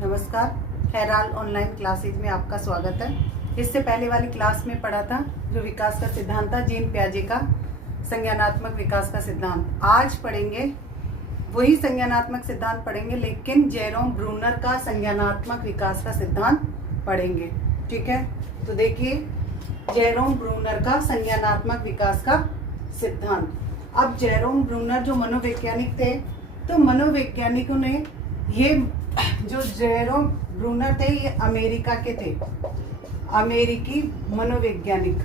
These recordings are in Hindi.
नमस्कार। खैराल ऑनलाइन क्लासेज में आपका स्वागत है। इससे पहले वाली क्लास में पढ़ा था जो विकास का सिद्धांत था, जीन पियाजे का संज्ञानात्मक विकास का सिद्धांत। आज पढ़ेंगे वही संज्ञानात्मक सिद्धांत पढ़ेंगे, लेकिन जेरोम ब्रूनर का संज्ञानात्मक विकास का सिद्धांत पढ़ेंगे। ठीक है, तो देखिए जेरोम ब्रूनर का संज्ञानात्मक विकास का सिद्धांत। अब जेरोम ब्रूनर जो मनोवैज्ञानिक थे, तो मनोवैज्ञानिकों ने ये जो जेरोम ब्रूनर थे ये अमेरिका के थे, अमेरिकी मनोवैज्ञानिक।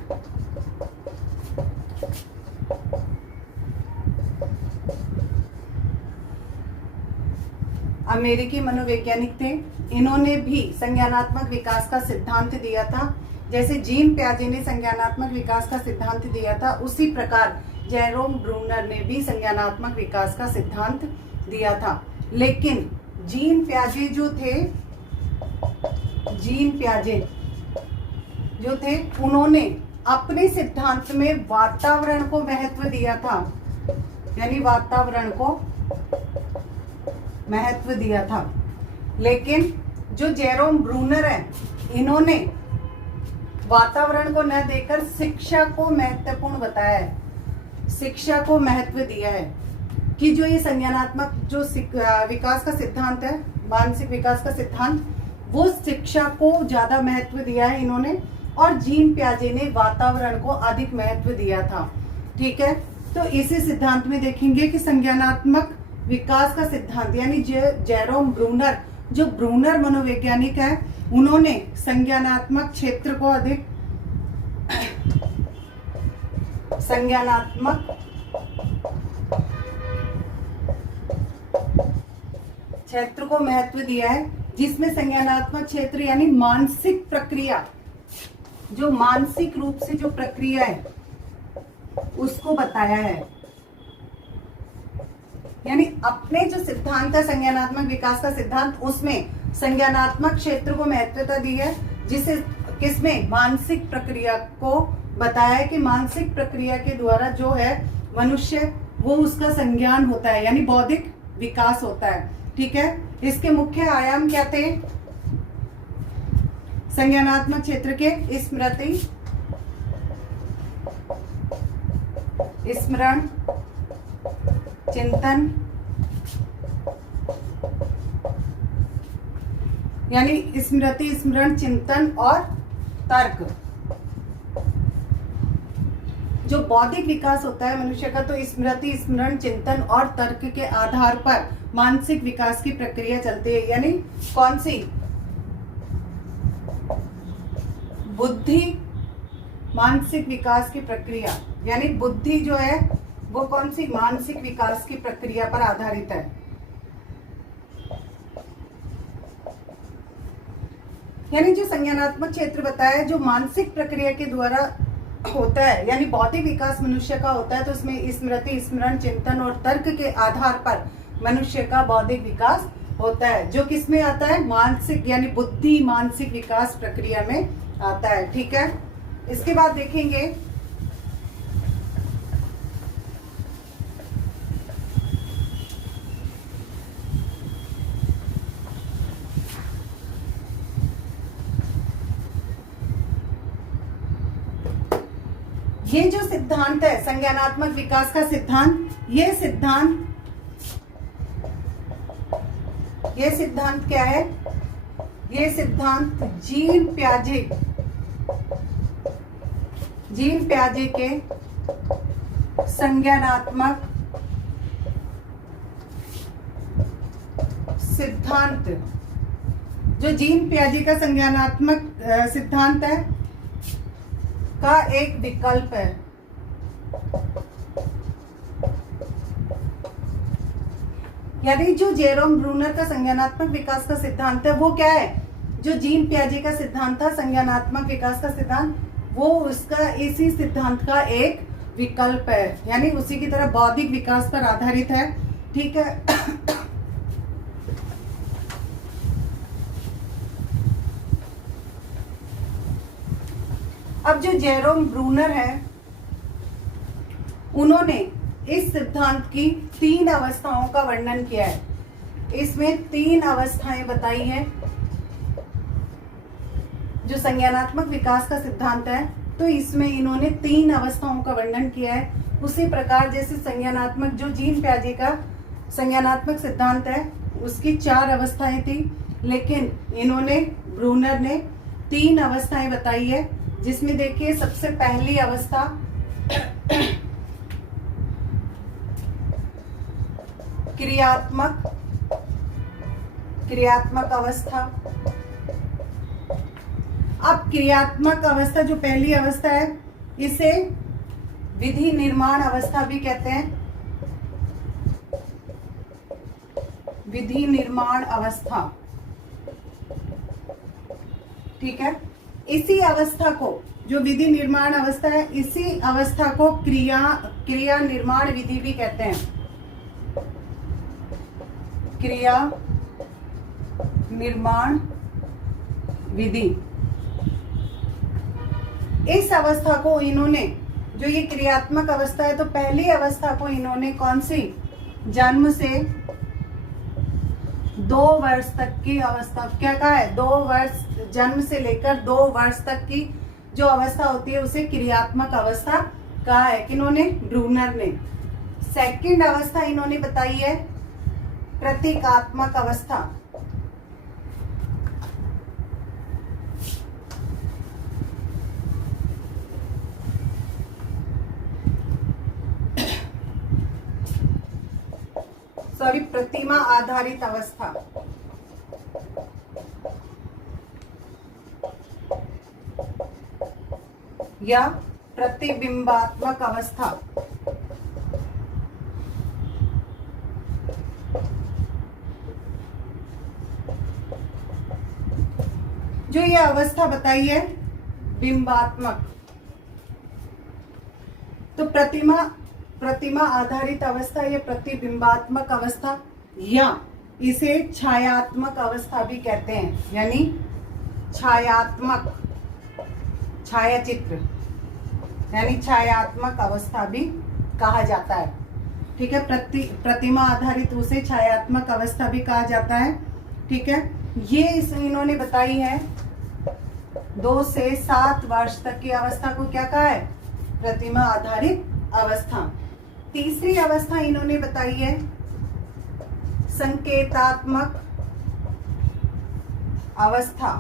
अमेरिकी मनोवैज्ञानिक थे। इन्होंने भी संज्ञानात्मक विकास का सिद्धांत दिया था। जैसे जीन पियाजे ने संज्ञानात्मक विकास का सिद्धांत दिया था, उसी प्रकार जेरोम ब्रूनर ने भी संज्ञानात्मक विकास का सिद्धांत दिया था। लेकिन जीन पियाजे जो थे उन्होंने अपने सिद्धांत में वातावरण को महत्व दिया था, यानी वातावरण को महत्व दिया था। लेकिन जो जेरोम ब्रूनर है, इन्होंने वातावरण को न देकर शिक्षा को महत्वपूर्ण बताया है, शिक्षा को महत्व दिया है कि जो ये संज्ञानात्मक जो विकास का सिद्धांत है, मानसिक विकास का सिद्धांत, वो शिक्षा को ज्यादा महत्व दिया है इन्होंने, और जीन पियाजे ने वातावरण को अधिक महत्व दिया था। ठीक है, तो इसी सिद्धांत में देखेंगे कि संज्ञानात्मक विकास का सिद्धांत यानी जेरोम ब्रूनर, जो ब्रूनर मनोवैज्ञानिक है, उन्होंने संज्ञानात्मक क्षेत्र को अधिक संज्ञानात्मक क्षेत्र को महत्व दिया है, जिसमें संज्ञानात्मक क्षेत्र यानी मानसिक प्रक्रिया, जो मानसिक रूप से जो प्रक्रिया है उसको बताया है। यानी अपने जो सिद्धांत है संज्ञानात्मक विकास का सिद्धांत, उसमें संज्ञानात्मक क्षेत्र को महत्वता दी है, जिसे किसमें मानसिक प्रक्रिया को बताया है कि मानसिक प्रक्रिया के द्वारा जो है मनुष्य वो उसका संज्ञान होता है, यानी बौद्धिक विकास होता है। ठीक है, इसके मुख्य आयाम क्या थे संज्ञानात्मक क्षेत्र के? स्मृति, स्मरण, चिंतन, यानी स्मृति, स्मरण, चिंतन और तर्क। जो बौद्धिक विकास होता है मनुष्य का, तो स्मृति, स्मरण, चिंतन और तर्क के आधार पर मानसिक विकास की प्रक्रिया चलती है। यानी कौन सी? बुद्धि मानसिक विकास की प्रक्रिया, यानी बुद्धि जो है वो कौन सी? मानसिक विकास की प्रक्रिया पर आधारित है। यानी जो संज्ञानात्मक क्षेत्र बताया है, जो मानसिक प्रक्रिया के द्वारा होता है, यानी बौद्धिक विकास मनुष्य का होता है, तो उसमें स्मृति, स्मरण, चिंतन और तर्क के आधार पर मनुष्य का बौद्धिक विकास होता है, जो किसमें आता है? मानसिक, यानी बुद्धि मानसिक विकास प्रक्रिया में आता है। ठीक है, इसके बाद देखेंगे ये जो सिद्धांत है संज्ञानात्मक विकास का सिद्धांत, ये सिद्धांत क्या है? ये सिद्धांत जीन पियाजे के संज्ञानात्मक सिद्धांत, जो जीन पियाजे का संज्ञानात्मक सिद्धांत है का एक विकल्प है। यानी जो जेरोम ब्रूनर का संज्ञानात्मक विकास का सिद्धांत है वो क्या है? जो जीन पियाजे का सिद्धांत था संज्ञानात्मक विकास का सिद्धांत, वो उसका इसी सिद्धांत का एक विकल्प है, यानी उसी की तरह बौद्धिक विकास पर आधारित है। ठीक है, अब जो जेरोम ब्रूनर है, उन्होंने इस सिद्धांत की 3 अवस्थाओं का वर्णन किया है। इसमें 3 अवस्थाएं बताई हैं। जो संज्ञानात्मक विकास का सिद्धांत है, तो इसमें इन्होंने 3 अवस्थाओं का वर्णन किया है। उसी प्रकार जैसे संज्ञानात्मक जो जीन प्याजे का संज्ञानात्मक सिद्धांत है उसकी 4 अवस्थाएं थी, लेकिन इन्होंने ब्रूनर ने 3 अवस्थाएं बताई है। जिसमें देखिए सबसे पहली अवस्था क्रियात्मक अवस्था। अब क्रियात्मक अवस्था जो पहली अवस्था है इसे विधि निर्माण अवस्था भी कहते हैं। विधि निर्माण अवस्था, ठीक है। इसी अवस्था को, जो विधि निर्माण अवस्था है, इसी अवस्था को क्रिया निर्माण विधि भी कहते हैं। क्रिया निर्माण विधि। इस अवस्था को इन्होंने, जो ये क्रियात्मक अवस्था है, तो पहली अवस्था को इन्होंने कौन सी, जन्म से 2 वर्ष तक की अवस्था, क्या कहा है, 2 वर्ष, जन्म से लेकर 2 वर्ष तक की जो अवस्था होती है उसे क्रियात्मक अवस्था कहा है। किन्होंने, ब्रूनर ने। सेकंड अवस्था इन्होंने बताई है प्रतीकात्मक अवस्था। सॉरी, प्रतिमा आधारित अवस्था। या प्रतिबिंबात्मक अवस्था। जो ये अवस्था बताई है बिंबात्मक, तो प्रतिमा आधारित अवस्था या प्रतिबिंबात्मक अवस्था, या इसे छायात्मक अवस्था भी कहते हैं। यानी छायात्मक, छायाचित्र यानी छायात्मक अवस्था भी कहा जाता है। ठीक है, प्रतिमा आधारित उसे छायात्मक अवस्था भी कहा जाता है। ठीक है, ये इन्होंने बताई है 2 से 7 वर्ष तक की अवस्था को क्या कहा है, प्रतिमा आधारित अवस्था। तीसरी अवस्था इन्होंने बताई है संकेतात्मक अवस्था,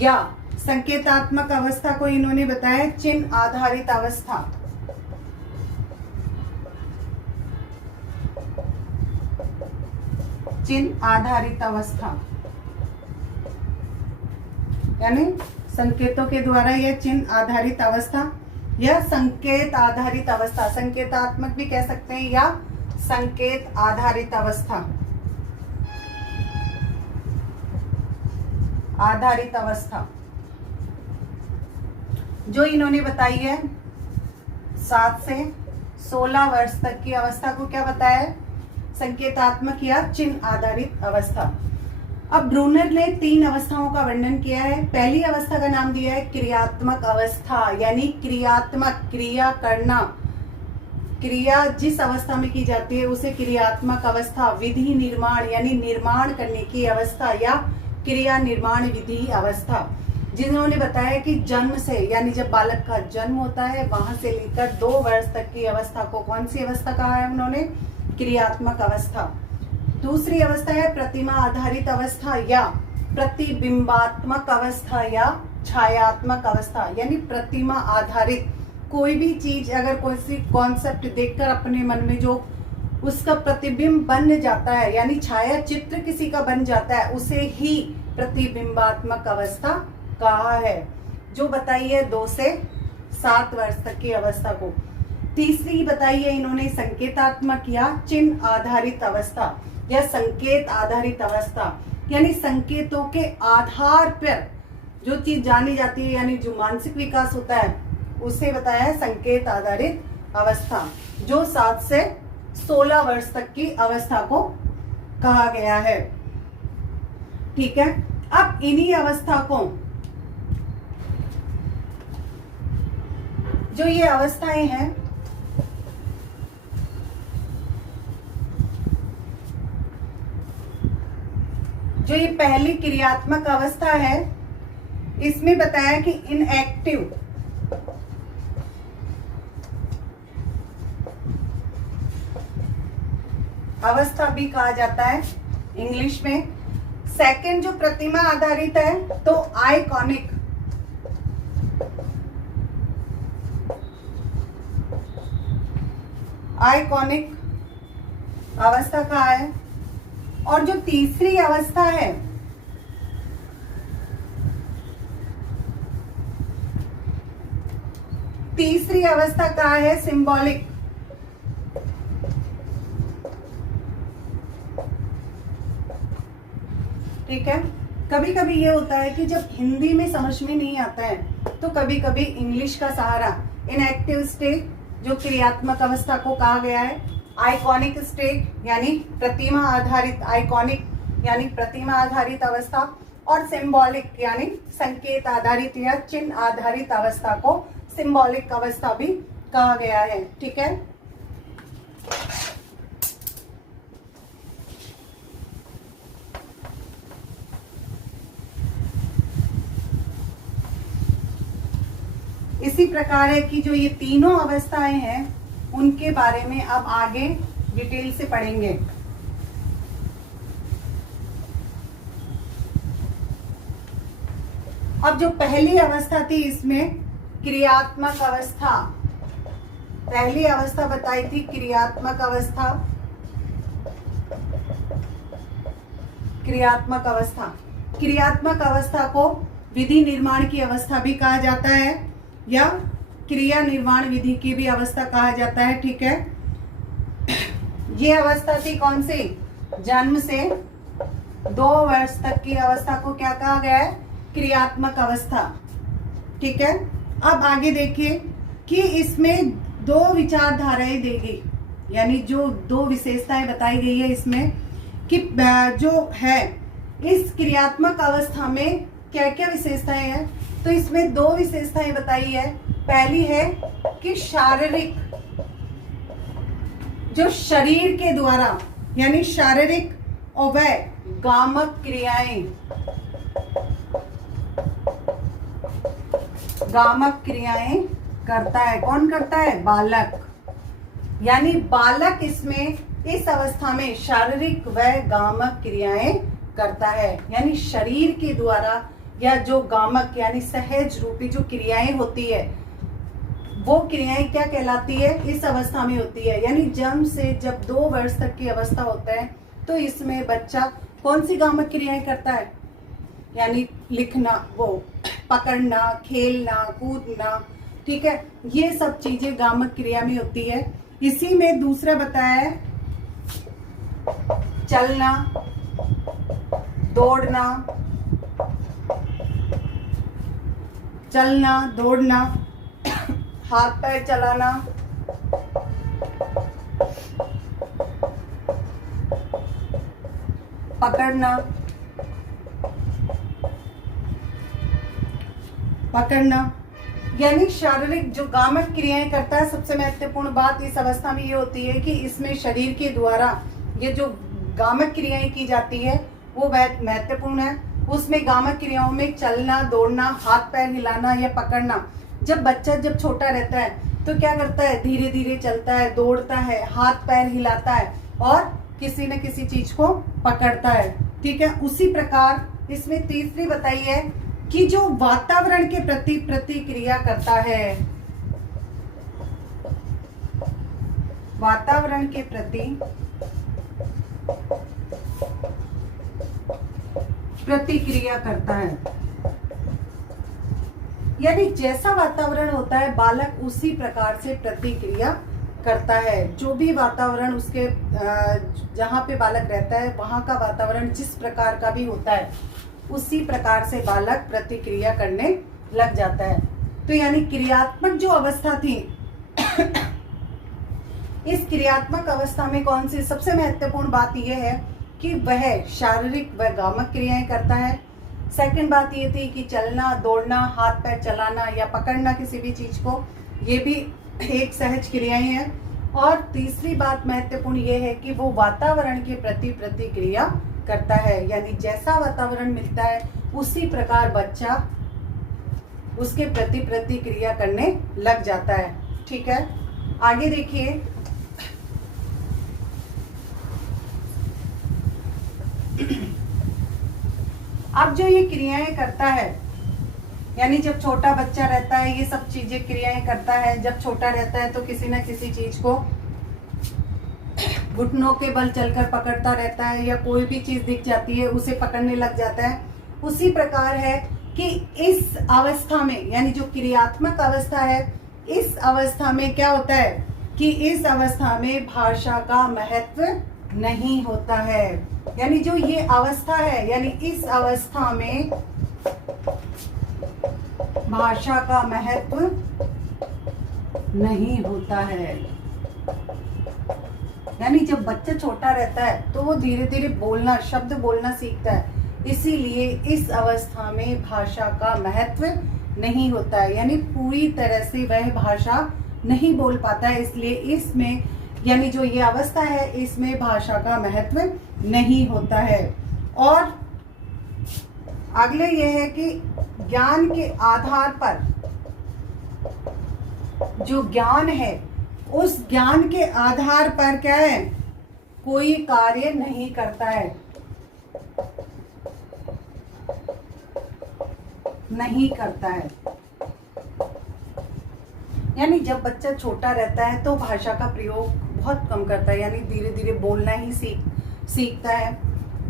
या संकेतात्मक अवस्था को इन्होंने बताया चिन्ह आधारित अवस्था। चिन्ह आधारित अवस्था यानी संकेतों के द्वारा यह चिन्ह आधारित अवस्था या संकेत आधारित अवस्था, संकेतात्मक भी कह सकते हैं या संकेत आधारित अवस्था, आधारित अवस्था जो इन्होंने बताई है 7 से 16 वर्ष तक की अवस्था को क्या बताया है, संकेतात्मक या चिन्ह आधारित अवस्था। अब ब्रूनर ने 3 अवस्थाओं का वर्णन किया है। पहली अवस्था का नाम दिया है क्रियात्मक अवस्था, यानी क्रियात्मक, क्रिया करना, क्रिया जिस अवस्था में की जाती है उसे क्रियात्मक अवस्था। विधि निर्माण यानी निर्माण करने की अवस्था या क्रिया निर्माण विधि अवस्था। जिन्होंने बताया कि जन्म से यानी जब बालक का जन्म होता है वहां से लेकर 2 वर्ष तक की अवस्था को कौन सी अवस्था कहा है उन्होंने, क्रियात्मक अवस्था। दूसरी अवस्था है प्रतिमा आधारित अवस्था या प्रतिबिंबात्मक अवस्था या छायात्मक अवस्था, यानी प्रतिमा आधारित कोई भी चीज अगर कोई सी कॉन्सेप्ट देखकर अपने मन में जो उसका प्रतिबिंब बन जाता है यानी छाया चित्र किसी का बन जाता है उसे ही प्रतिबिंबात्मक अवस्था कहा है, जो बताई है 2 से 7 वर्ष तक की अवस्था को। तीसरी बताई है इन्होंने संकेतात्मक या चिन्ह आधारित अवस्था या संकेत आधारित अवस्था, यानी संकेतों के आधार पर जो चीज जानी जाती है यानी जो मानसिक विकास होता है उसे बताया है संकेत आधारित अवस्था, जो 7 से 16 वर्ष तक की अवस्था को कहा गया है। ठीक है, अब इन्हीं अवस्था को, जो ये अवस्थाएं हैं, जो ये पहली क्रियात्मक अवस्था है, इसमें बताया कि इनएक्टिव अवस्था भी कहा जाता है इंग्लिश में। सेकंड जो प्रतिमा आधारित है तो आइकॉनिक, आइकॉनिक अवस्था कहा है। और जो तीसरी अवस्था है तीसरी अवस्था कहा है सिंबॉलिक। ठीक है, कभी कभी ये होता है कि जब हिंदी में समझ में नहीं आता है तो कभी कभी इंग्लिश का सहारा, इनएक्टिव स्टेट जो क्रियात्मक अवस्था को कहा गया है, आइकॉनिक स्टेट यानी प्रतिमा आधारित, आइकॉनिक यानी प्रतिमा आधारित अवस्था, और सिंबॉलिक यानी संकेत आधारित या चिन्ह आधारित अवस्था को सिंबॉलिक अवस्था भी कहा गया है। ठीक है, इसी प्रकार है कि जो ये तीनों अवस्थाएं हैं उनके बारे में अब आगे डिटेल से पढ़ेंगे। अब जो पहली अवस्था थी इसमें क्रियात्मक अवस्था, पहली अवस्था बताई थी क्रियात्मक अवस्था। क्रियात्मक अवस्था, क्रियात्मक अवस्था को विधि निर्माण की अवस्था भी कहा जाता है या क्रिया निर्माण विधि की भी अवस्था कहा जाता है। ठीक है, ये अवस्था थी कौन सी? जन्म से 2 वर्ष तक की अवस्था को क्या कहा गया है? क्रियात्मक अवस्था। ठीक है, अब आगे देखिए कि इसमें 2 विचारधाराएं दी गई, यानी जो 2 विशेषताएं बताई गई है इसमें कि जो है इस क्रियात्मक अवस्था में क्या क्या विशेषताएं हैं। तो इसमें 2 विशेषताएं बताई है। पहली है कि शारीरिक, जो शरीर के द्वारा यानी शारीरिक अवय गामक क्रियाएं, गामक क्रियाएं करता है। कौन करता है? बालक। यानी बालक इसमें इस अवस्था में शारीरिक व गामक क्रियाएं करता है, यानी शरीर के द्वारा या जो गामक यानी सहज रूपी जो क्रियाएं होती है वो क्रियाएं क्या कहलाती है? इस अवस्था में होती है। यानी जन्म से जब 2 वर्ष तक की अवस्था होता है तो इसमें बच्चा कौन सी गामक क्रियाएं करता है? यानी लिखना, वो पकड़ना, खेलना, कूदना। ठीक है, ये सब चीजें गामक क्रिया में होती है। इसी में दूसरा बताया है चलना, दौड़ना, चलना, दौड़ना, हाथ पैर चलाना, पकड़ना, यानी शारीरिक जो गामक क्रियाएं करता है। सबसे महत्वपूर्ण बात इस अवस्था में ये होती है कि इसमें शरीर के द्वारा ये जो गामक क्रियाएं की जाती है वो बहुत महत्वपूर्ण है। उसमें गामक क्रियाओं में चलना, दौड़ना, हाथ पैर हिलाना या पकड़ना। जब बच्चा जब छोटा रहता है तो क्या करता है? धीरे धीरे चलता है, दौड़ता है, हाथ पैर हिलाता है और किसी न किसी चीज को पकड़ता है। ठीक है, उसी प्रकार इसमें तीसरी बताई है कि जो वातावरण के प्रति प्रतिक्रिया करता है, वातावरण के प्रति प्रतिक्रिया करता है। यानी जैसा वातावरण होता है बालक उसी प्रकार से प्रतिक्रिया करता है। जो भी वातावरण उसके जहाँ पे बालक रहता है वहाँ का वातावरण जिस प्रकार का भी होता है उसी प्रकार से बालक प्रतिक्रिया करने लग जाता है। तो यानी क्रियात्मक जो अवस्था थी इस क्रियात्मक अवस्था में कौन सी सबसे महत्वपूर्ण बात यह है कि वह शारीरिक व गामक क्रियाएं करता है। सेकंड बात ये थी कि चलना, दौड़ना, हाथ पैर चलाना या पकड़ना किसी भी चीज को, ये भी एक सहज क्रियाएं हैं। और तीसरी बात महत्वपूर्ण ये है कि वो वातावरण के प्रति प्रतिक्रिया करता है, यानी जैसा वातावरण मिलता है उसी प्रकार बच्चा उसके प्रति प्रतिक्रिया करने लग जाता है। ठीक है, आगे देखिए। अब जो ये क्रियाएं करता है, यानी जब छोटा बच्चा रहता है ये सब चीजें क्रियाएं करता है। जब छोटा रहता है तो किसी न किसी चीज को घुटनों के बल चलकर पकड़ता रहता है, या कोई भी चीज दिख जाती है उसे पकड़ने लग जाता है। उसी प्रकार है कि इस अवस्था में, यानी जो क्रियात्मक अवस्था है, इस अवस्था में क्या होता है कि इस अवस्था में भाषा का महत्व नहीं होता है। यानी जो ये अवस्था है, यानी इस अवस्था में भाषा का महत्व नहीं होता है। यानी जब बच्चा छोटा रहता है तो वो धीरे धीरे बोलना, शब्द बोलना सीखता है, इसीलिए इस अवस्था में भाषा का महत्व नहीं होता है, यानी पूरी तरह से वह भाषा नहीं बोल पाता है। इसलिए इसमें, यानी जो ये अवस्था है, इसमें भाषा का महत्व नहीं होता है। और अगले ये है कि ज्ञान के आधार पर, जो ज्ञान है उस ज्ञान के आधार पर क्या है, कोई कार्य नहीं करता है, नहीं करता है। यानी जब बच्चा छोटा रहता है तो भाषा का प्रयोग बहुत कम करता है, यानी धीरे धीरे बोलना ही सीखता है।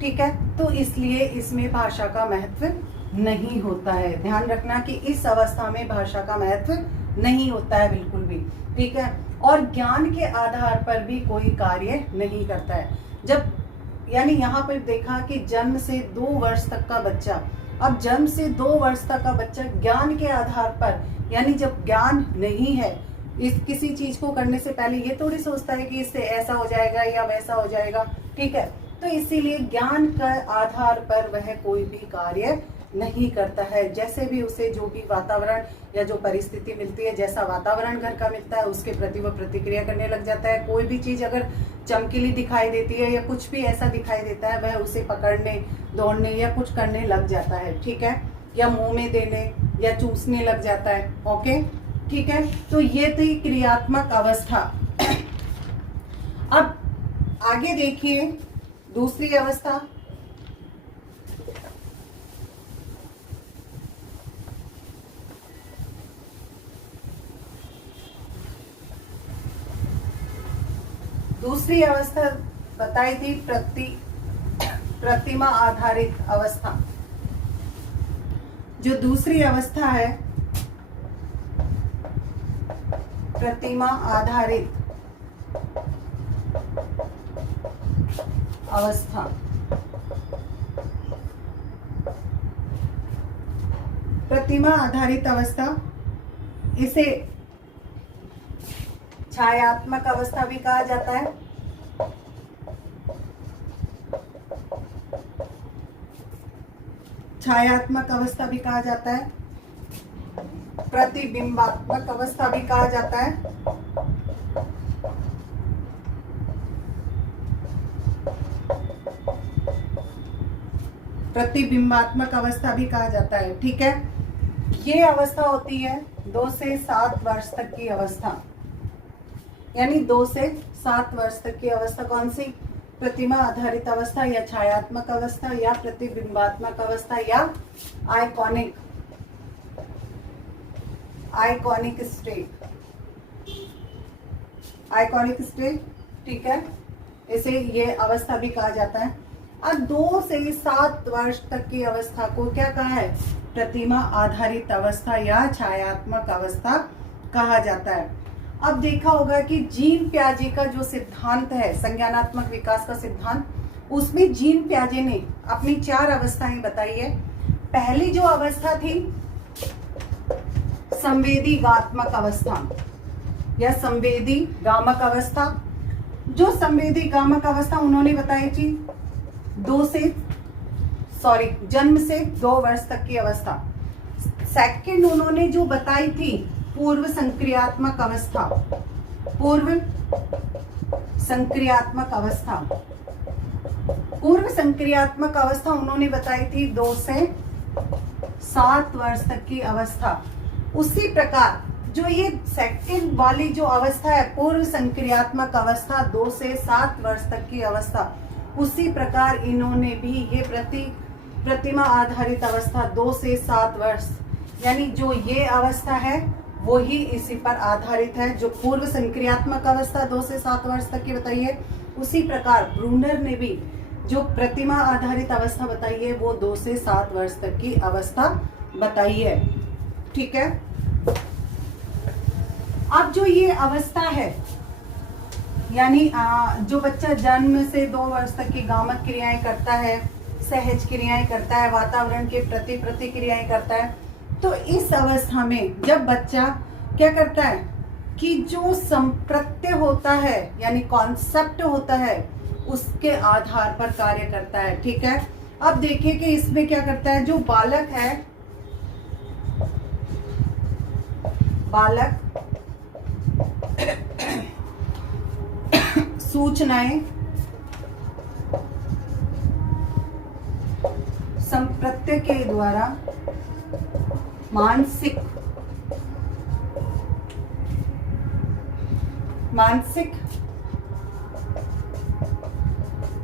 ठीक है, तो इसलिए इसमें भाषा का महत्व नहीं होता है। ध्यान रखना कि इस अवस्था में भाषा का महत्व नहीं होता है बिल्कुल भी। ठीक है, और ज्ञान के आधार पर भी कोई कार्य नहीं करता है। जब, यानी यहाँ पर देखा कि जन्म से 2 वर्ष तक का बच्चा, अब जन्म से 2 वर्ष तक का बच्चा ज्ञान के आधार पर, यानी जब ज्ञान नहीं है, इस किसी चीज को करने से पहले ये थोड़ी सोचता है कि इससे ऐसा हो जाएगा या वैसा हो जाएगा। ठीक है, तो इसीलिए ज्ञान का आधार पर वह कोई भी कार्य नहीं करता है। जैसे भी उसे जो भी वातावरण या जो परिस्थिति मिलती है, जैसा वातावरण घर का मिलता है उसके प्रति वह प्रतिक्रिया करने लग जाता है। कोई भी चीज अगर चमकीली दिखाई देती है या कुछ भी ऐसा दिखाई देता है, वह उसे पकड़ने, दौड़ने या कुछ करने लग जाता है। ठीक है, या मुंह में देने या चूसने लग जाता है। ओके, ठीक है, तो ये थी क्रियात्मक अवस्था। अब आगे देखिए दूसरी अवस्था। दूसरी अवस्था बताई थी प्रतिमा आधारित अवस्था। जो दूसरी अवस्था है प्रतिमा आधारित अवस्था, प्रतिमा आधारित अवस्था, इसे छायात्मक अवस्था भी कहा जाता है। छायात्मक अवस्था भी कहा जाता है, प्रतिबिंबात्मक अवस्था भी कहा जाता है। प्रतिबिंबात्मक अवस्था भी कहा जाता है। ठीक है, ये अवस्था होती है 2 से 7 वर्ष तक की अवस्था, यानी 2 से 7 वर्ष तक की अवस्था कौन सी? प्रतिमा आधारित अवस्था या छायात्मक अवस्था या प्रतिबिंबात्मक अवस्था या आइकॉनिक स्टेट। आइकॉनिक स्टेट, ठीक है, इसे ये अवस्था भी कहा जाता है। अब 2 से 7 वर्ष तक की अवस्था को क्या कहा है? प्रतिमा आधारित अवस्था या छायात्मक अवस्था कहा जाता है। अब देखा होगा कि जीन प्याजे का जो सिद्धांत है, संज्ञानात्मक विकास का सिद्धांत, उसमें जीन प्याजे ने अपनी 4 अवस्थाएं बताई है। पहली जो अवस्था थी संवेदीगात्मक अवस्था या संवेदी गामक अवस्था। जो संवेदी गामक अवस्था उन्होंने बताई थी जन्म से 2 वर्ष तक की अवस्था। सेकंड उन्होंने जो बताई थी पूर्व संक्रियात्मक अवस्था, पूर्व संक्रियात्मक अवस्था, पूर्व संक्रियात्मक अवस्था उन्होंने बताई थी 2 से 7 वर्ष तक की अवस्था। उसी प्रकार जो ये सेकंड वाली जो अवस्था है पूर्व संक्रियात्मक अवस्था 2 से 7 वर्ष तक की अवस्था, उसी प्रकार इन्होंने भी ये प्रतिमा आधारित अवस्था 2 से 7 वर्ष, यानी जो ये अवस्था है वो ही इसी पर आधारित है। जो पूर्व संक्रियात्मक अवस्था 2 से 7 वर्ष तक की बताई है, उसी प्रकार ब्रूनर ने भी जो प्रतिमा आधारित अवस्था बताई है वो 2 से 7 वर्ष तक की अवस्था बताई है। ठीक है, अब जो ये अवस्था है, यानी जो बच्चा जन्म से 2 वर्ष तक की गामक क्रियाएं करता है, सहज क्रियाएं करता है, वातावरण के प्रति प्रतिक्रियाएं करता है, तो इस अवस्था में जब बच्चा क्या करता है कि जो संप्रत्यय होता है यानी कॉन्सेप्ट होता है उसके आधार पर कार्य करता है। ठीक है, अब देखिए कि इसमें क्या करता है, जो बालक है, बालक सूचनाएं संप्रत्यय के द्वारा मानसिक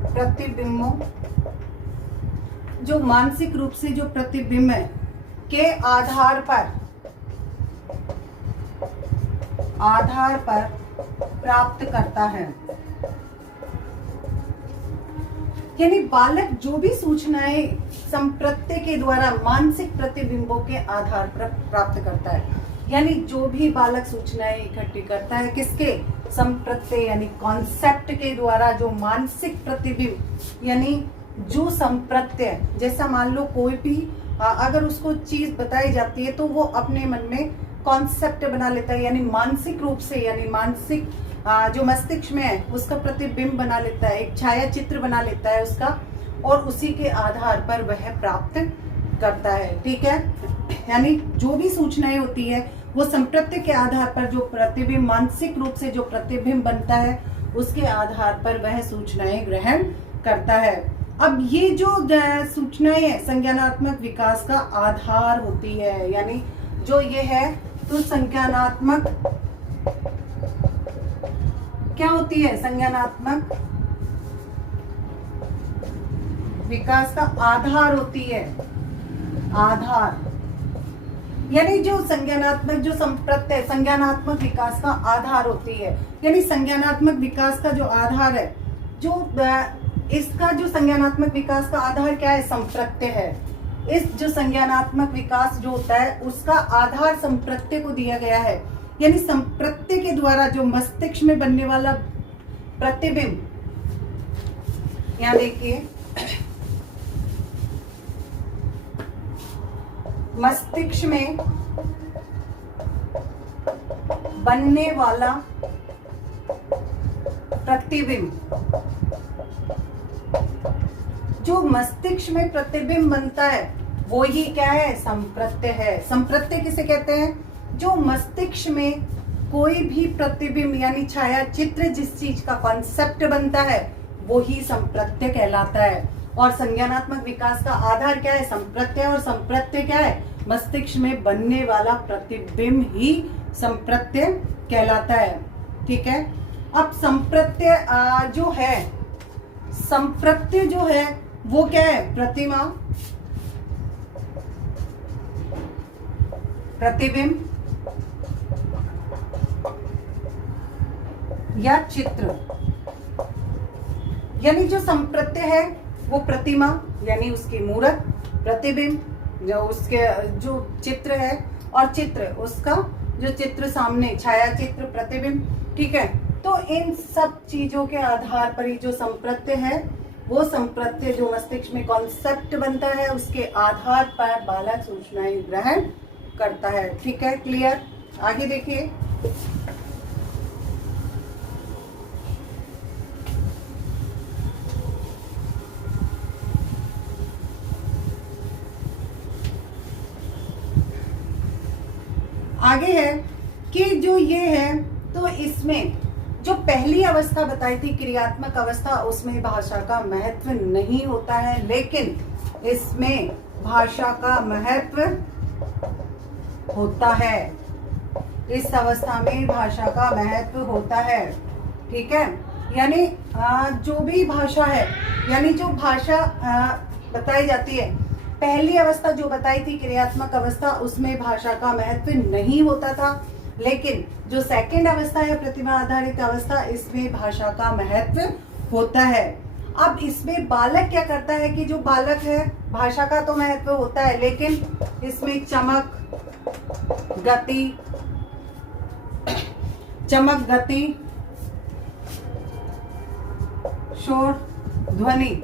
प्रतिबिंबों, जो मानसिक रूप से जो प्रतिबिंब है के आधार पर प्राप्त करता है। यानी बालक जो भी सूचनाएं संप्रत्यय के द्वारा मानसिक प्रतिबिंबों के आधार पर प्राप्त करता है, यानी जो भी बालक सूचनाएं इकट्ठी करता है किसके, संप्रत्यय यानी कॉन्सेप्ट के द्वारा, जो मानसिक प्रतिबिंब यानी जो संप्रत्यय, जैसा मान लो कोई भी अगर उसको चीज बताई जाती है तो वो अपने मन में कॉन्सेप्ट बना लेता है, यानी मानसिक रूप से, यानी मानसिक जो मस्तिष्क में है उसका प्रतिबिंब बना लेता है, एक छाया चित्र बना लेता है उसका, और उसी के आधार पर वह प्राप्त करता है। ठीक है, यानी जो भी सूचनाएं होती है वो संप्रत्यय के आधार पर जो प्रतिबिंब, मानसिक रूप से जो प्रतिबिंब बनता है उसके आधार पर वह सूचनाएं ग्रहण करता है। अब ये जो सूचनाएं है संज्ञानात्मक विकास का आधार होती है, यानी जो ये है तो संज्ञानात्मक क्या होती है, संज्ञानात्मक विकास का आधार होती है। आधार यानी जो संज्ञानात्मक, जो संप्रत्यय संज्ञानात्मक विकास का आधार होती है, यानी संज्ञानात्मक विकास का जो आधार है, जो इसका जो संज्ञानात्मक विकास का आधार क्या है, संप्रत्यय है। इस जो संज्ञानात्मक विकास जो होता है उसका आधार संप्रत्यय को दिया गया है, यानी संप्रत्यय के द्वारा जो मस्तिष्क में बनने वाला प्रतिबिंब, यहाँ देखिए मस्तिष्क में बनने वाला प्रतिबिंब, जो मस्तिष्क में प्रतिबिंब बनता है वो ही क्या है, संप्रत्यय है। संप्रत्यय किसे कहते हैं, जो मस्तिष्क में कोई भी प्रतिबिंब यानी छाया चित्र, जिस चीज का कॉन्सेप्ट बनता है वो ही संप्रत्यय कहलाता है। और संज्ञानात्मक विकास का आधार क्या है, संप्रत्यय, और संप्रत्यय क्या है, मस्तिष्क में बनने वाला प्रतिबिंब ही संप्रत्यय कहलाता है। ठीक है, अब संप्रत्यय जो है, संप्रत्यय जो है वो क्या है, प्रतिमा, प्रतिबिंब या चित्र, यानी जो संप्रत्यय है वो प्रतिमा यानी उसकी मूर्त, प्रतिबिंब जो उसके जो चित्र है, और चित्र उसका जो चित्र सामने, छाया चित्र, प्रतिबिंब। ठीक है, तो इन सब चीजों के आधार पर ही जो संप्रत्यय है, वो संप्रत्यय जो मस्तिष्क में कॉन्सेप्ट बनता है उसके आधार पर बालक सूचनाएं ग्रहण करता है। ठीक है, क्लियर। आगे देखिए, आगे है कि जो ये है तो इसमें जो पहली अवस्था बताई थी क्रियात्मक अवस्था, उसमें भाषा का महत्व नहीं होता है, लेकिन इसमें भाषा का महत्व होता है। इस अवस्था में भाषा का महत्व होता है, ठीक है। यानी जो भी भाषा है, यानी जो भाषा बताई जाती है, पहली अवस्था जो बताई थी क्रियात्मक अवस्था, उसमें भाषा का महत्व नहीं होता था, लेकिन जो सेकंड अवस्था है प्रतिमा आधारित अवस्था, इसमें भाषा का महत्व होता है। अब इसमें बालक क्या करता है कि जो बालक है, भाषा का तो महत्व होता है, लेकिन इसमें चमक, गति, शोर, ध्वनि,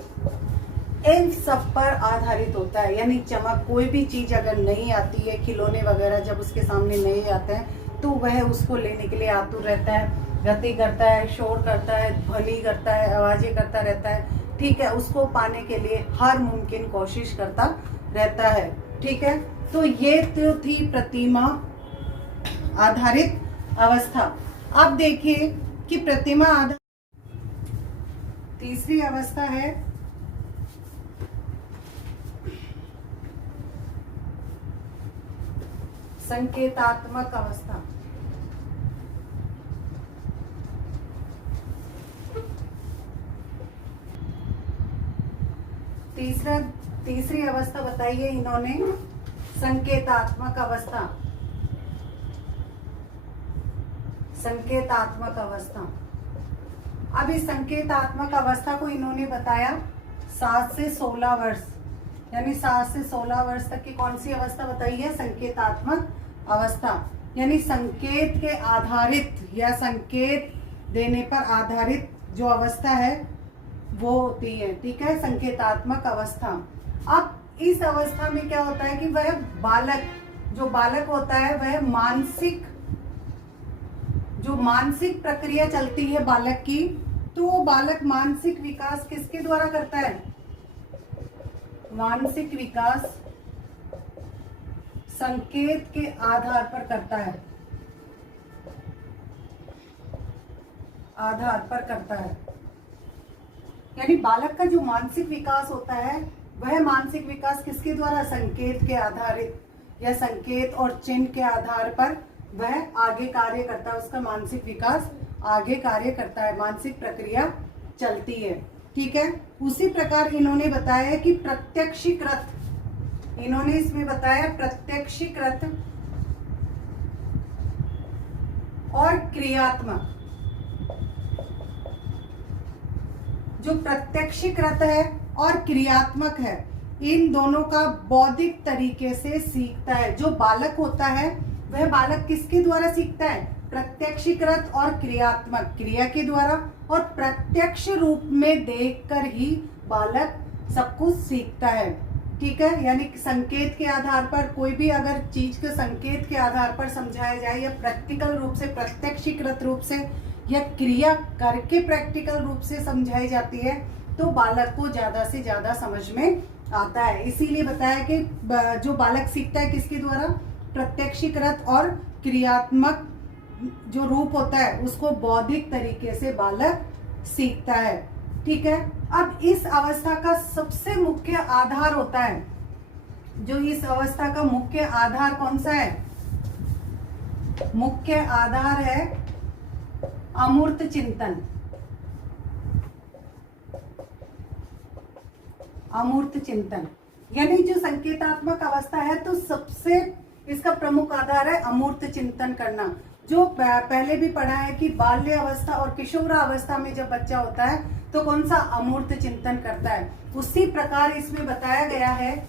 इन सब पर आधारित होता है। यानी चमक, कोई भी चीज अगर नहीं आती है, खिलौने वगैरह जब उसके सामने नहीं आते हैं, तो वह उसको लेने के लिए आतुर रहता है, गति करता है, शोर करता है, ध्वनि करता है, आवाजें करता रहता है, ठीक है। उसको पाने के लिए हर मुमकिन कोशिश करता रहता है, ठीक है। तो ये तो थी प्रतिमा आधारित अवस्था। अब देखिए कि प्रतिमा आधारित तीसरी अवस्था है संकेतात्मक अवस्था। तीसरी अवस्था बताई है इन्होंने संकेतात्मक अवस्था। संकेतात्मक अवस्था, अब इस संकेतात्मक अवस्था को इन्होंने बताया 7 से 16 वर्ष, यानी 7 से 16 वर्ष तक की कौन सी अवस्था बताई है? संकेतात्मक अवस्था। यानी संकेत के आधारित या संकेत देने पर आधारित जो अवस्था है वो होती है, ठीक है, संकेतात्मक अवस्था। अब इस अवस्था में क्या होता है कि वह बालक, जो बालक होता है वह मानसिक प्रक्रिया चलती है बालक की, तो वो बालक मानसिक विकास किसके द्वारा करता है? मानसिक विकास संकेत के आधार पर करता है, यानी बालक का जो मानसिक विकास होता है वह मानसिक विकास किसके द्वारा? संकेत के आधारित या संकेत और चिन्ह के आधार पर वह आगे कार्य करता है, उसका मानसिक विकास आगे कार्य करता है, मानसिक प्रक्रिया चलती है, ठीक है। उसी प्रकार इन्होंने बताया कि प्रत्यक्षीकृत, इन्होंने इसमें बताया प्रत्यक्षीकृत और क्रियात्मक। जो प्रत्यक्षीकृत है और क्रियात्मक है, इन दोनों का बौद्धिक तरीके से सीखता है। जो बालक होता है वह बालक किसके द्वारा सीखता है? प्रत्यक्षीकृत और क्रियात्मक, क्रिया के द्वारा, और प्रत्यक्ष रूप में देखकर ही बालक सब कुछ सीखता है, ठीक है। यानी संकेत के आधार पर, कोई भी अगर चीज को संकेत के आधार पर समझाया जाए, या प्रैक्टिकल रूप से, प्रत्यक्षीकृत रूप से, या क्रिया करके प्रैक्टिकल रूप से समझाई जाती है, तो बालक को ज्यादा से ज्यादा समझ में आता है। इसीलिए बताया कि जो बालक सीखता है किसके द्वारा? प्रत्यक्षीकृत और क्रियात्मक जो रूप होता है उसको बौद्धिक तरीके से बालक सीखता है, ठीक है। अब इस अवस्था का सबसे मुख्य आधार होता है, जो इस अवस्था का मुख्य आधार कौन सा है? मुख्य आधार है अमूर्त चिंतन। अमूर्त चिंतन यानी जो संकेतात्मक अवस्था है, तो सबसे इसका प्रमुख आधार है अमूर्त चिंतन करना। जो पहले भी पढ़ा है कि बाल्य अवस्था और किशोरावस्था में जब बच्चा होता है तो कौन सा? अमूर्त चिंतन करता है। उसी प्रकार इसमें बताया गया है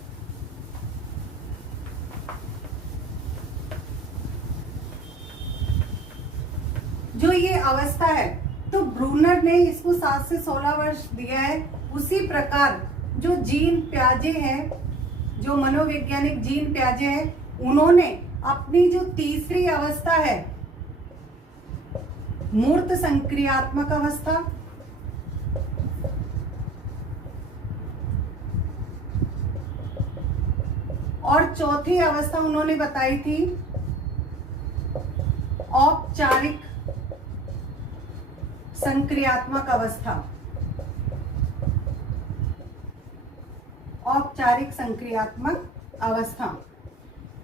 जो ये अवस्था है, तो ब्रूनर ने इसको 7 से 16 वर्ष दिया है। उसी प्रकार जो जीन प्याजे हैं, जो मनोवैज्ञानिक जीन प्याजे हैं, उन्होंने अपनी जो तीसरी अवस्था है मूर्त संक्रियात्मक अवस्था, और चौथी अवस्था उन्होंने बताई थी औपचारिक संक्रियात्मक अवस्था, औपचारिक संक्रियात्मक अवस्था।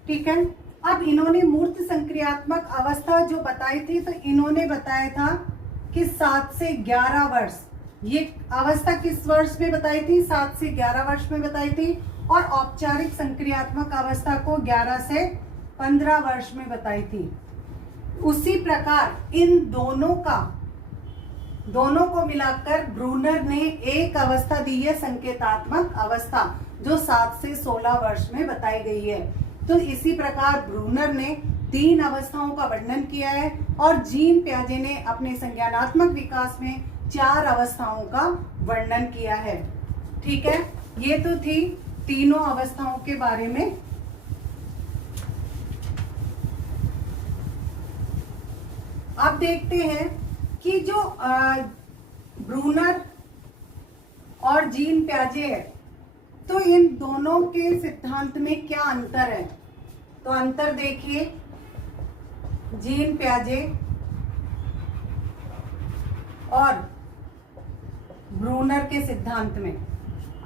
ठीक है, अब इन्होंने मूर्त संक्रियात्मक अवस्था जो बताई थी, तो इन्होंने बताया था कि 7 से 11 वर्ष, ये अवस्था किस वर्ष में बताई थी? 7 से 11 वर्ष में बताई थी। और औपचारिक संक्रियात्मक अवस्था को 11 से 15 वर्ष में बताई थी। उसी प्रकार इन दोनों को मिलाकर ब्रूनर ने एक अवस्था दी है, संकेतात्मक अवस्था, जो 7 से 16 वर्ष में बताई गई है। तो इसी प्रकार ब्रूनर ने 3 अवस्थाओं का वर्णन किया है और जीन प्याजे ने अपने संज्ञानात्मक विकास में 4 अवस्थाओं का वर्णन किया है। ठीक है, ये तो थी तीनों अवस्थाओं के बारे में। अब देखते हैं कि जो ब्रूनर और जीन प्याजे है, तो इन दोनों के सिद्धांत में क्या अंतर है? तो अंतर देखिए, जीन प्याजे और ब्रूनर के सिद्धांत में।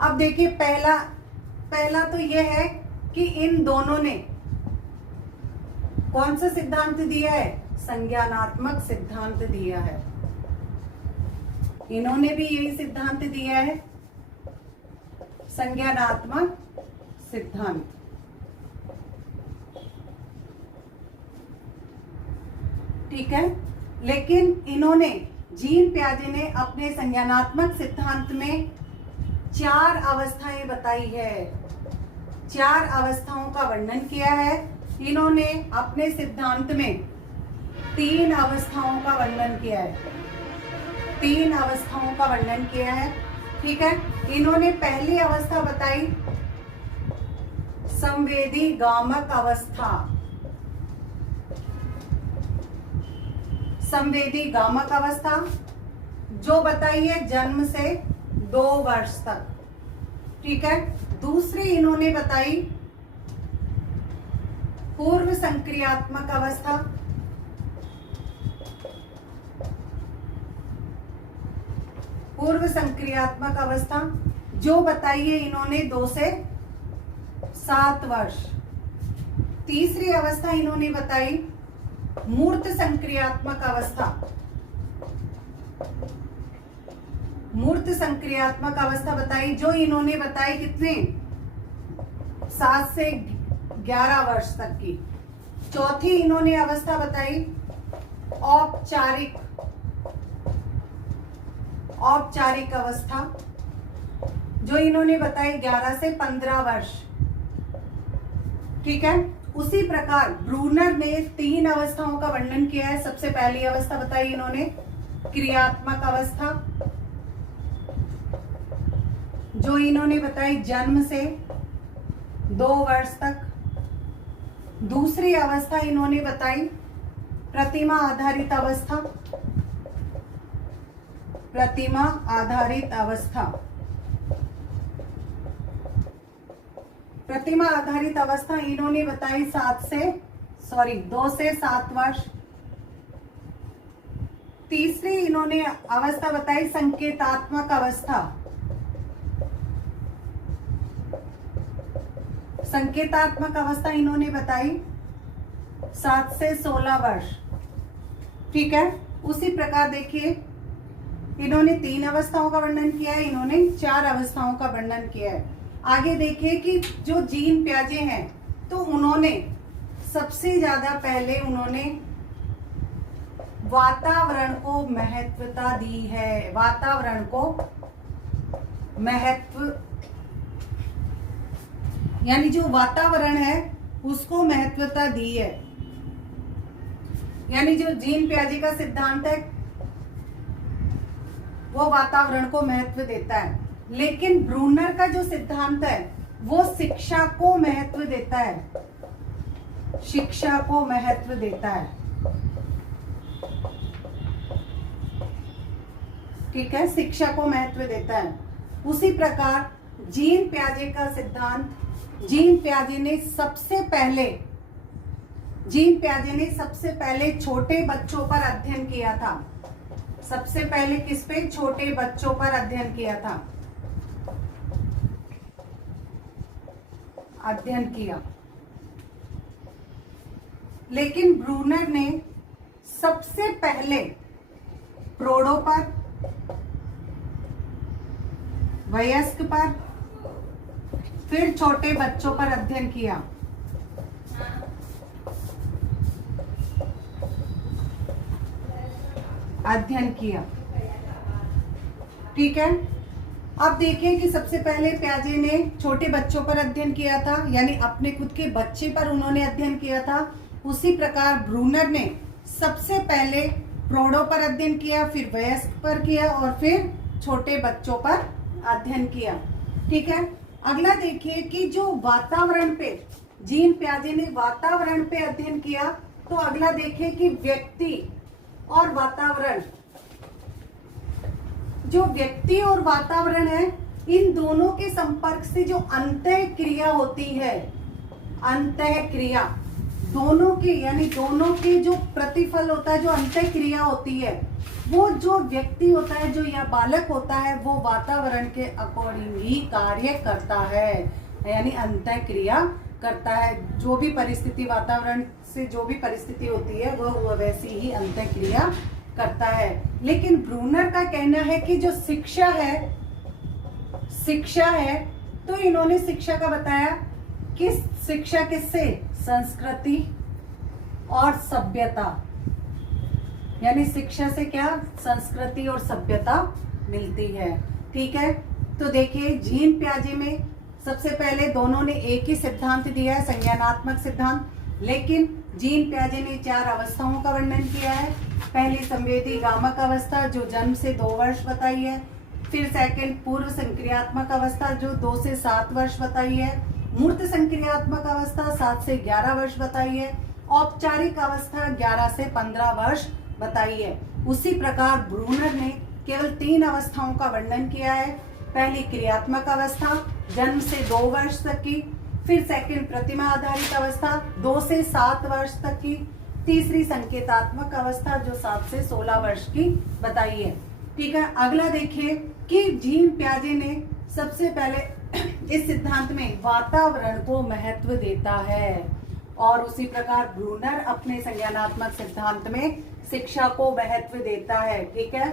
अब देखिए, पहला तो यह है कि इन दोनों ने कौन सा सिद्धांत दिया है? संज्ञानात्मक सिद्धांत दिया है। इन्होंने भी यही सिद्धांत दिया है, संज्ञानात्मक सिद्धांत। ठीक है, लेकिन इन्होंने, जीन प्याजे ने अपने संज्ञानात्मक सिद्धांत में 4 अवस्थाएं बताई है, 4 अवस्थाओं का वर्णन किया है। इन्होंने अपने सिद्धांत में 3 अवस्थाओं का वर्णन किया है, 3 अवस्थाओं का वर्णन किया है। ठीक है, इन्होंने पहली अवस्था बताई संवेदी गामक अवस्था, संवेदी गामक अवस्था जो बताई है जन्म से 2 वर्ष तक। ठीक है, दूसरी इन्होंने बताई पूर्व संक्रियात्मक अवस्था, पूर्व संक्रियात्मक अवस्था जो बताई है इन्होंने 2 से 7 वर्ष। तीसरी अवस्था इन्होंने बताई मूर्त संक्रियात्मक अवस्था, मूर्त संक्रियात्मक अवस्था बताई, जो इन्होंने बताई कितने? 7 से 11 वर्ष तक की। चौथी इन्होंने अवस्था बताई औपचारिक, औपचारिक अवस्था, जो इन्होंने बताई 11 से 15 वर्ष। ठीक है, उसी प्रकार ब्रूनर ने 3 अवस्थाओं का वर्णन किया है। सबसे पहली अवस्था बताई इन्होंने क्रियात्मक अवस्था, जो इन्होंने बताई जन्म से 2 वर्ष तक। दूसरी अवस्था इन्होंने बताई प्रतिमा आधारित अवस्था, प्रतिमा आधारित अवस्था, प्रतिमा आधारित अवस्था इन्होंने बताई 2 से 7 वर्ष। तीसरी इन्होंने अवस्था बताई संकेतात्मक अवस्था, संकेतात्मक अवस्था इन्होंने बताई 7 से 16 वर्ष। ठीक है, उसी प्रकार देखिए, इन्होंने 3 अवस्थाओं का वर्णन किया है, इन्होंने 4 अवस्थाओं का वर्णन किया है। आगे देखिए कि जो जीन प्याजे हैं, तो उन्होंने सबसे ज्यादा पहले उन्होंने वातावरण को महत्वता दी है, वातावरण को महत्व, यानी जो वातावरण है उसको महत्वता दी है। यानी जो जीन प्याजे का सिद्धांत है वो वातावरण को महत्व देता है, लेकिन ब्रूनर का जो सिद्धांत है वो शिक्षा को महत्व देता है, शिक्षा को महत्व देता है। ठीक है, शिक्षा को महत्व देता है। उसी प्रकार जीन प्याजे का सिद्धांत, जीन प्याजे ने सबसे पहले छोटे बच्चों पर अध्ययन किया था। सबसे पहले किस पे? छोटे बच्चों पर अध्ययन किया था, अध्ययन किया। लेकिन ब्रूनर ने सबसे पहले प्रौढ़ों पर, वयस्क पर, फिर छोटे बच्चों पर अध्ययन किया। ठीक है। अब देखिए कि सबसे पहले प्याजे ने छोटे बच्चों पर अध्ययन किया था, यानी अपने खुद के बच्चे पर उन्होंने अध्ययन किया था। उसी प्रकार ब्रूनर ने सबसे पहले प्रौढ़ों पर अध्ययन किया, फिर वयस्क पर किया और फिर छोटे बच्चों पर अध्ययन किया। ठीक है। अगला देखिए कि जो वातावरण पे जीन प्याजे ने वातावरण पे अध्ययन किया, तो अगला देखिए कि व्यक्ति और वातावरण, जो व्यक्ति और वातावरण है, इन दोनों के संपर्क से जो अंतः क्रिया होती है, अंतः क्रिया दोनों की, यानी दोनों के जो प्रतिफल होता है, जो अंतः क्रिया होती है, वो जो व्यक्ति होता है, जो यह बालक होता है, वो वातावरण के अकॉर्डिंग ही कार्य करता है, यानी अंतः क्रिया करता है। जो भी परिस्थिति, वातावरण से जो भी परिस्थिति होती है, वह वैसी ही अंतः क्रिया करता है। लेकिन ब्रूनर का कहना है कि जो शिक्षा है, तो इन्होंने शिक्षा का बताया कि शिक्षा किससे? संस्कृति और सभ्यता, यानी शिक्षा से क्या? संस्कृति और सभ्यता मिलती है। ठीक है। तो देखिए जीन प्याजे में सबसे पहले दोनों ने एक ही सिद्धांत दिया है, संज्ञानात्मक सिद्धांत। लेकिन जीन प्याजे ने 4 अवस्थाओं का वर्णन किया है। पहली संवेदी गामक अवस्था, जो जन्म से 2 वर्ष बताई है। फिर सेकंड पूर्व संक्रियात्मक अवस्था, जो 2 से 7 वर्ष बताई है। मूर्त संक्रियात्मक अवस्था 7 से 11 वर्ष बताई है। औपचारिक अवस्था 11 से 15 वर्ष बताई है। उसी प्रकार ब्रूनर ने केवल 3 अवस्थाओं का वर्णन किया है। पहली क्रियात्मक अवस्था, जन्म से 2 वर्ष तक की। फिर सेकंड प्रतिमा आधारित अवस्था, 2 से 7 वर्ष तक की। तीसरी संकेतात्मक अवस्था, जो 7 से 16 वर्ष की बताई है। ठीक है। अगला देखिए कि जीन प्याजे ने सबसे पहले इस सिद्धांत में वातावरण को महत्व देता है, और उसी प्रकार ब्रूनर अपने संज्ञानात्मक सिद्धांत में शिक्षा को महत्व देता है। ठीक है।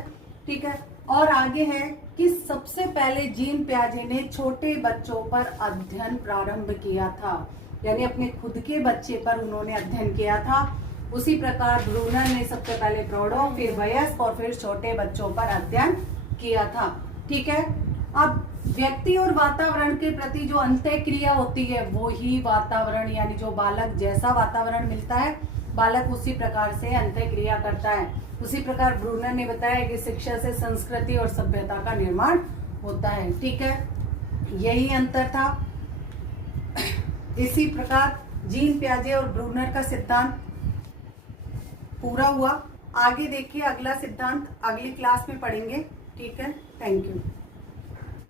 ठीक है। और आगे है कि सबसे पहले जीन प्याजे ने छोटे बच्चों पर अध्ययन प्रारंभ किया था, यानी अपने खुद के बच्चे पर उन्होंने अध्ययन किया था। उसी प्रकार ब्रूनर ने सबसे पहले प्रौढ़ों, फिर वयस्क और फिर छोटे बच्चों पर अध्ययन किया था। ठीक है। अब व्यक्ति और वातावरण के प्रति जो अंतः क्रिया होती है, वो ही वातावरण, यानी जो बालक जैसा वातावरण मिलता है, बालक उसी प्रकार से अंतः क्रिया करता है। उसी प्रकार ब्रूनर ने बताया कि शिक्षा से संस्कृति और सभ्यता का निर्माण होता है। ठीक है। यही अंतर था। इसी प्रकार जीन प्याजे और ब्रूनर का सिद्धांत पूरा हुआ। आगे देखिए अगला सिद्धांत अगली क्लास में पढ़ेंगे। ठीक है। Thank you.